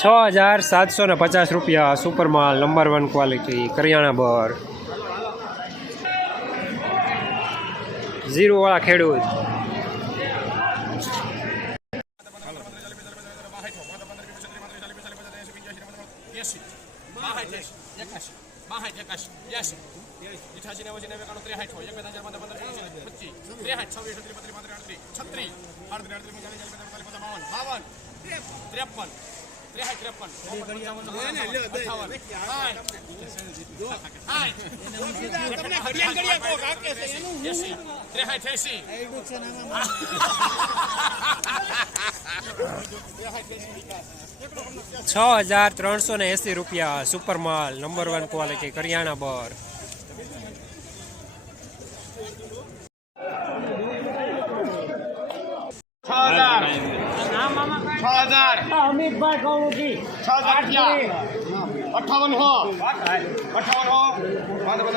છ હજાર સાતસો ને પચાસ રૂપિયા સુપર માલ નંબર વન ક્વોલિટી કરિયાણા બર ઝીરોવાળા ખેડૂત એકાશી બાસઠ એકાશી બ્યાસી ઇઠાસી નેવું નેવું એકાણું ત્રેસાઠ હોય એક હજાર પંદર પંદર પચીસ ત્રેસાઠ છવ્વીસ છત્રીસ પત્રીસ પાંત્રીસ અડત્રીસ છત્રીસ ત્રેપન ત્રેસાઠ ત્રેપન અઠાવન ત્રેસાઠ એસી हज़ार त्रो ने एसी रुपया super mall number one quality करियाणा बर अठावन हो अठावन हो बंद बंद बंद बंद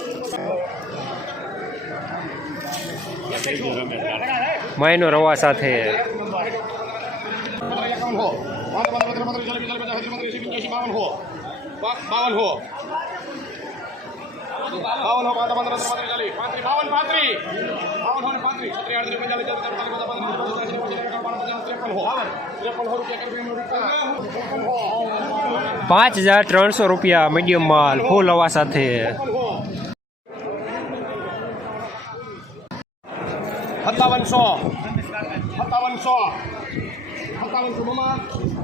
महीनों रवा साथ पांच हजार त्रन सौ रुपया मीडियम माल फूल हवा साथ સત્તાવનસો સત્તાવનસો સત્તાવનસો મમા પુષ્પ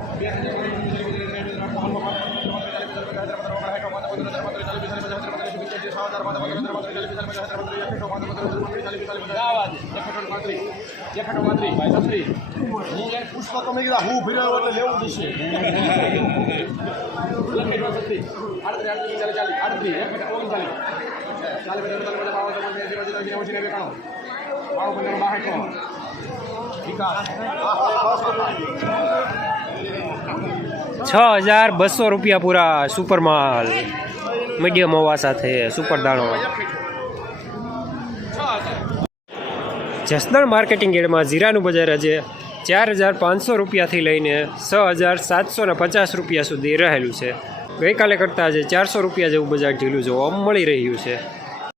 તમે કીધા હું ફેરવ્યો એટલે લેવું જશે ચાલી ચાલી ચાલી બાહુબલી બાહુકુમાર છ હજાર બસો રૂપિયા પૂરા સુપર માલ મીડિયમ હોવા સાથે સુપર દાણો જસદણ માર્કેટિંગ ગેડમાં જીરાનું બજાર આજે ચાર હજાર પાંચસો રૂપિયાથી લઈને છ હજાર સાતસો ને પચાસ રૂપિયા સુધી રહેલું છે ગઈકાલે કરતાં આજે ચારસો રૂપિયા જેવું બજાર ઢીલું જોવા મળી રહ્યું છે